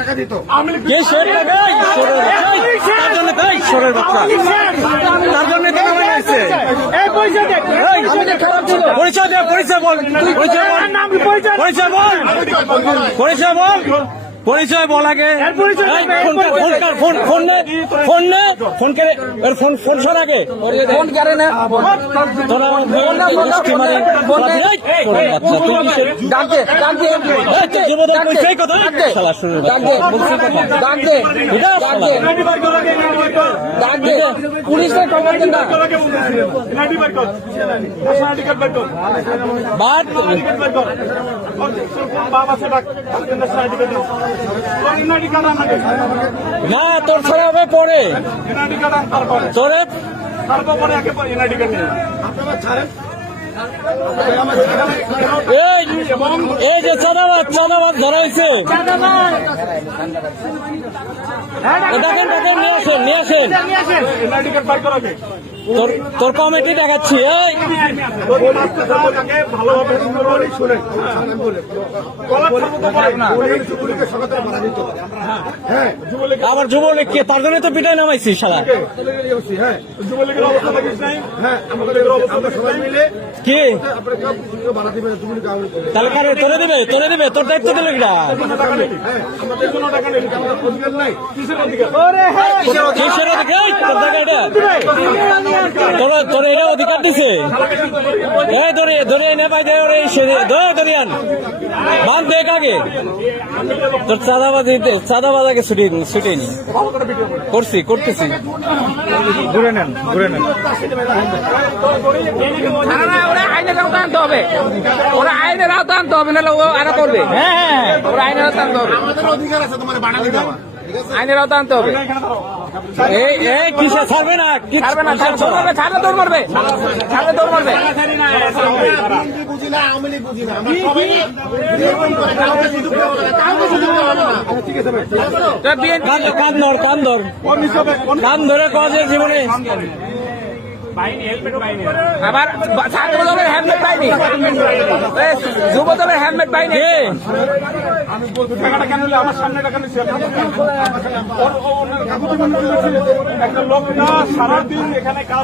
টাকা দিত। কে সর টাকা? তার জন্য তাই সরের বাচ্চা, তার জন্য তো নামে আসছে। পরিচয় দে, পরিচয় বল, পরিচয় বল, পরিচয় বল, পরিচয় বল, পরিচয় বল আগে। ফোন ফোন নে, ফোন নে, ফোন করে ফোন ফোন সর আগে, ফোন করে না তোরা পুলিশের খবর দেন না। না তোর ছাড়া হবে পরে তোরে এই যে চাঁদাবাদ চাঁদাবাদ ধরাইছে, দেখেন দেখেন নিয়ে আসেন নিয়ে আসেন, তোর কমিটি দেখাচ্ছি। এই আবার যুবলীগ কে? তার জন্য তো পিটাই নামাইছি সারা। কি তাহলে কারে তোরে দিবে? তোরে দিবে? তোর দায়িত্ব দিল কিনা? কিসের অধিকার? তোর জায়গা এটা তোর এটা অধিকার দিছে। ধরে ধরে এনে পাই দরিয়ান বাদ দেখ আগে তোর চাঁদাবাজ আগে ছুটে নি করছি করতেছি। ঘুরে নেন ঘুরে নেন। আইনের আওতা আনতে হবে, ওরা আইনের আওতা আনতে হবে, নাহলে ও আরো করবে। হ্যাঁ ওরা আইনের আওতা আনতে হবে, আইনের আওতা আনতে হবে। এই কিসে ছাড়বে না? ছাড়বে না, ছাড়লে দৌড় মারবে, ছাড়লে দৌড় মারবে। কান ধর কান ধর কান ধরে কাজের জীবনে আবার ছাত্র দলের হেলমেট পাইনি, যুব দলের হেলমেট পাইনি। আমার সামনে টাকা নিচ্ছে একটা লোক না সারাদিন এখানে কাজ